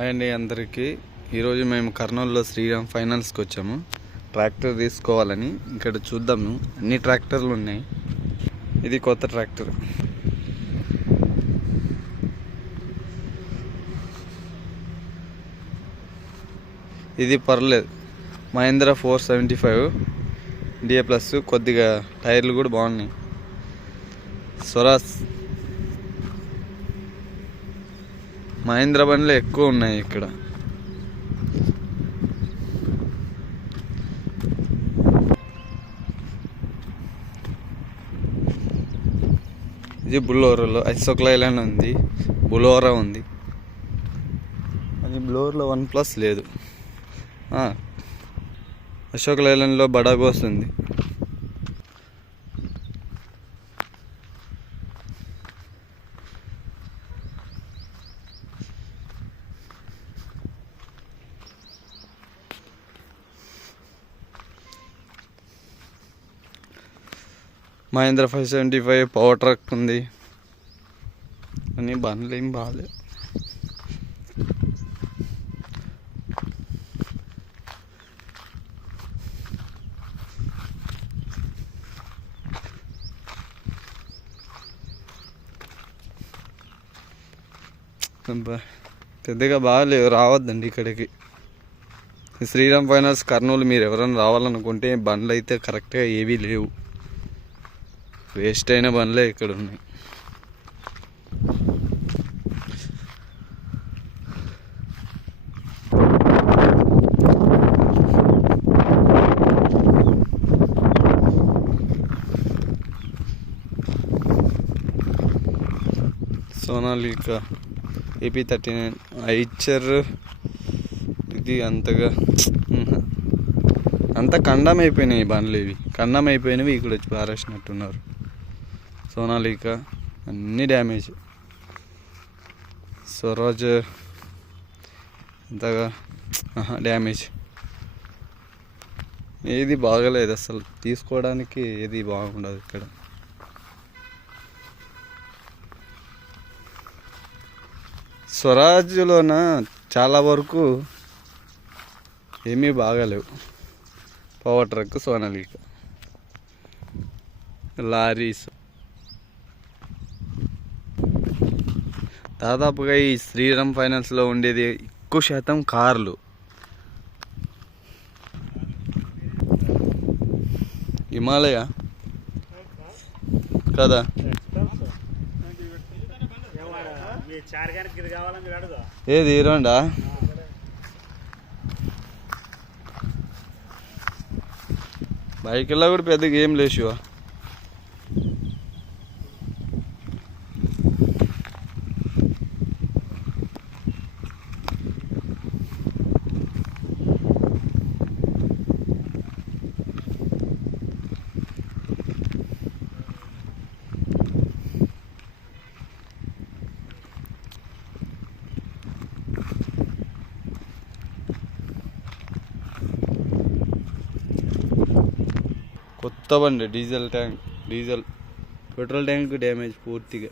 Hi అండి అందరికీ. ఈరోజు మేము కర్నూలులో శ్రీరామ్ ఫైనాన్స్కి వచ్చాము ట్రాక్టర్ తీసుకోవాలని. ఇక్కడ చూద్దాము, అన్ని ట్రాక్టర్లు ఉన్నాయి. ఇది కొత్త ట్రాక్టర్. ఇది పర్లేదు, మహేంద్ర 475 డిఏ ప్లస్. కొద్దిగా టైర్లు కూడా బాగున్నాయి. స్వరాజ్ మహేంద్ర బండ్లు ఎక్కువ ఉన్నాయి ఇక్కడ. ఇది బులోరోలో అశోక్ లైలాండ్ ఉంది, బులోరా ఉంది. అది బులోర్లో 1+ లేదు. అశోక్ లైలాండ్లో బడాగోస్ ఉంది. మహేంద్ర 575 పవర్ ట్రక్ ఉంది. అన్నీ బండ్లు ఏం బాగాలేదు. పెద్దగా బాగాలేవు, రావద్దండి ఇక్కడికి. శ్రీరామ్ ఫైనాన్స్ కర్నూలు మీరు ఎవరైనా రావాలనుకుంటే బండ్లు అయితే కరెక్ట్గా ఏవీ లేవు, వేస్ట్ అయిన బండ్లే ఇక్కడ ఉన్నాయి. Sonalika AP39 Eicher. ఇది అంత ఖండం అయిపోయినాయి బండ్లు. ఇవి ఖండం అయిపోయినవి ఇక్కడ వచ్చి పారేసినట్టున్నారు. సోనాలికా అన్నీ డ్యామేజ్. స్వరాజ్ అంతగా డ్యామేజ్. ఏది బాగలేదు అసలు, తీసుకోవడానికి ఏది బాగుండదు ఇక్కడ. స్వరాజ్లోన చాలా వరకు ఏమీ బాగాలేవు. Power truck, Sonalika, lorries. దాదాపుగా ఈ శ్రీరామ్ ఫైనాన్స్లో ఉండేది ఎక్కువ శాతం కార్లు. హిమాలయ కదా, ఏది హీరోండా? బైక్లో కూడా పెద్దగా ఏం లేవు. కొత్త బండి, diesel tank, petrol tank damage పూర్తిగా.